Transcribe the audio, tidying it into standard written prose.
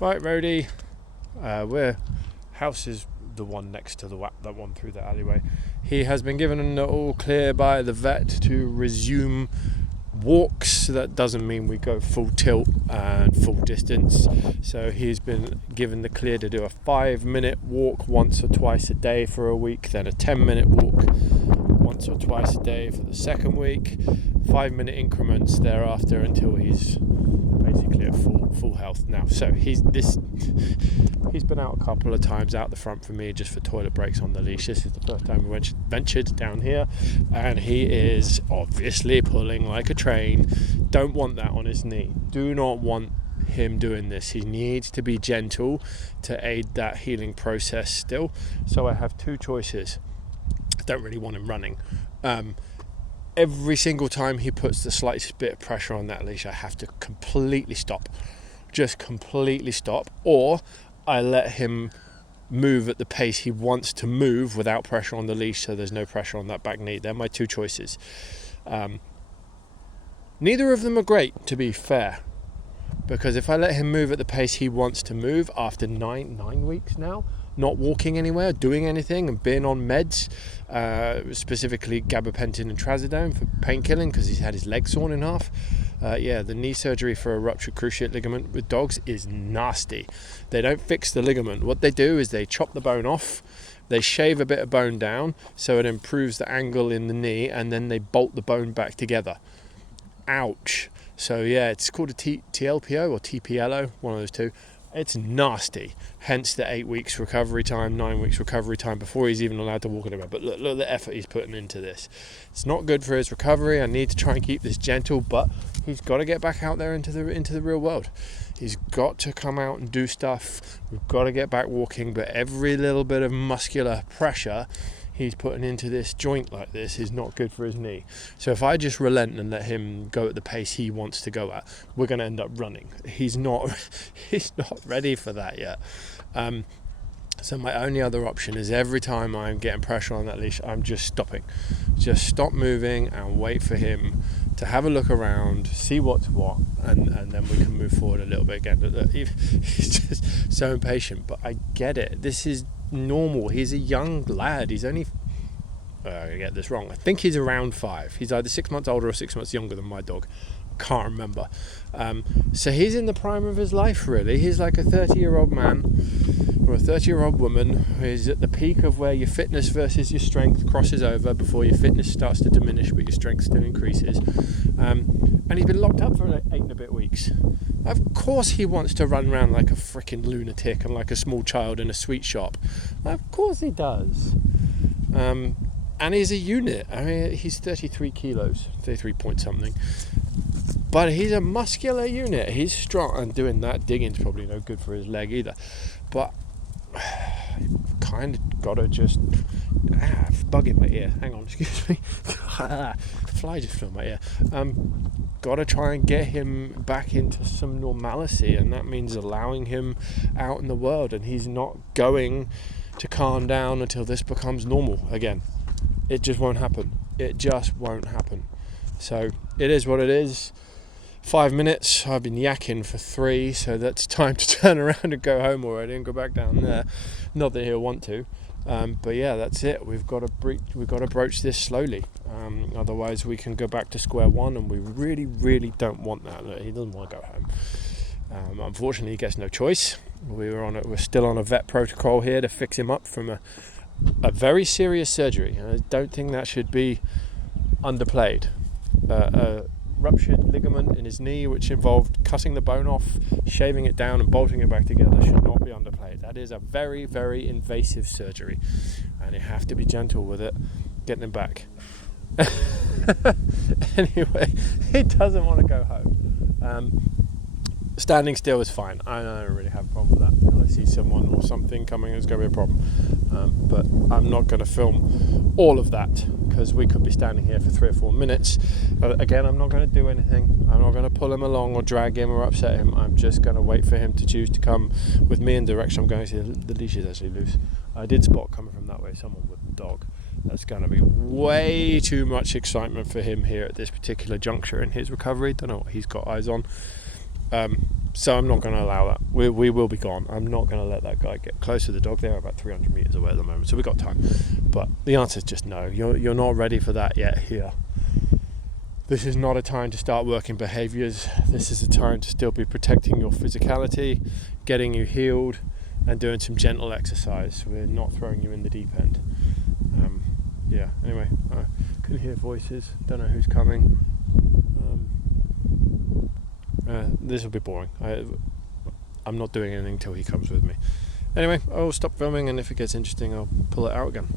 Right, Roadie. House is the one next to that one through the alleyway. He has been given an all clear by the vet to resume walks. That doesn't mean we go full tilt and full distance. So he's been given the clear to do a 5-minute walk once or twice a day for a week, then a 10-minute walk once or twice a day for the second week, 5-minute increments thereafter until he's basically at full health now. So he's been out a couple of times out the front for me just for toilet breaks on the leash. This is the first time we ventured down here, and he is obviously pulling like a train. Don't want that on his knee. Do not want him doing this. He needs to be gentle to aid that healing process still. So I have two choices. I don't really want him running. Every single time he puts the slightest bit of pressure on that leash, I have to completely stop. Just completely stop. Or I let him move at the pace he wants to move without pressure on the leash, so there's no pressure on that back knee. They're my two choices. Neither of them are great, to be fair, because if I let him move at the pace he wants to move after nine weeks now, not walking anywhere, doing anything, and being on meds, specifically gabapentin and trazodone for painkilling because he's had his leg sawn in half. The knee surgery for a ruptured cruciate ligament with dogs is nasty. They don't fix the ligament. What they do is they chop the bone off, they shave a bit of bone down so it improves the angle in the knee, and then they bolt the bone back together. Ouch. So yeah, it's called a TLPO or TPLO, one of those two. It's nasty, hence the 8 weeks recovery time, 9 weeks recovery time before he's even allowed to walk anywhere. But look at the effort he's putting into this. It's not good for his recovery. I need to try and keep this gentle, but he's got to get back out there into the real world. He's got to come out and do stuff. We've got to get back walking, but every little bit of muscular pressure he's putting into this joint like this is not good for his knee. So if I just relent and let him go at the pace he wants to go at, we're going to end up running. He's not ready for that yet. So my only other option is every time I'm getting pressure on that leash, I'm just stopping. Just stop moving and wait for him to have a look around, see what's what, and then we can move forward a little bit again. He's just so impatient, but I get it. This is normal. He's a young lad. He's only I get this wrong. I think he's around 5. He's either 6 months older or 6 months younger than my dog. Can't remember. So he's in the prime of his life, really. He's like a 30-year-old man or a 30-year-old woman who is at the peak of where your fitness versus your strength crosses over before your fitness starts to diminish but your strength still increases. And he's been locked up for 8 and a bit weeks. Of course he wants to run around like a freaking lunatic and like a small child in a sweet shop. Of course he does. And he's a unit. I mean, he's 33 kilos, 33 point something. But he's a muscular unit. He's strong, and doing that digging's probably no good for his leg either. But kind of got to just bug in my ear. Hang on, excuse me. Fly just flew in my ear. Got to try and get him back into some normalcy, and that means allowing him out in the world. And he's not going to calm down until this becomes normal again. It just won't happen. It just won't happen. So it is what it is. 5 minutes. I've been yakking for 3, so that's time to turn around and go home already and go back down there. Not that he'll want to, but yeah, that's it. We've got to broach this slowly. Otherwise, we can go back to square one, and we really, really don't want that. He doesn't want to go home. Unfortunately, he gets no choice. We're still on a vet protocol here to fix him up from a very serious surgery, and I don't think that should be underplayed. A ruptured ligament in his knee, which involved cutting the bone off, shaving it down and bolting it back together, should not be underplayed. That is a very, very invasive surgery, and you have to be gentle with it, getting him back. Anyway, he doesn't want to go home. Standing still is fine. I don't really have a problem with that. Until I see someone or something coming, it's going to be a problem. But I'm not going to film all of that because we could be standing here for 3 or 4 minutes. Again, I'm not going to do anything. I'm not going to pull him along or drag him or upset him. I'm just going to wait for him to choose to come with me in the direction I'm going. See, the leash is actually loose. I did spot coming from that way someone with a dog. That's going to be way too much excitement for him here at this particular juncture in his recovery. Don't know what he's got eyes on. So I'm not going to allow that. We will be gone. I'm not going to let that guy get close to the dog. They're about 300 meters away at the moment, so we've got time. But the answer is just no. You're not ready for that yet here. This is not a time to start working behaviors. This is a time to still be protecting your physicality, getting you healed, and doing some gentle exercise. We're not throwing you in the deep end. Anyway, I can hear voices. Don't know who's coming. This will be boring. I'm not doing anything till he comes with me. Anyway, I'll stop filming, and if it gets interesting, I'll pull it out again.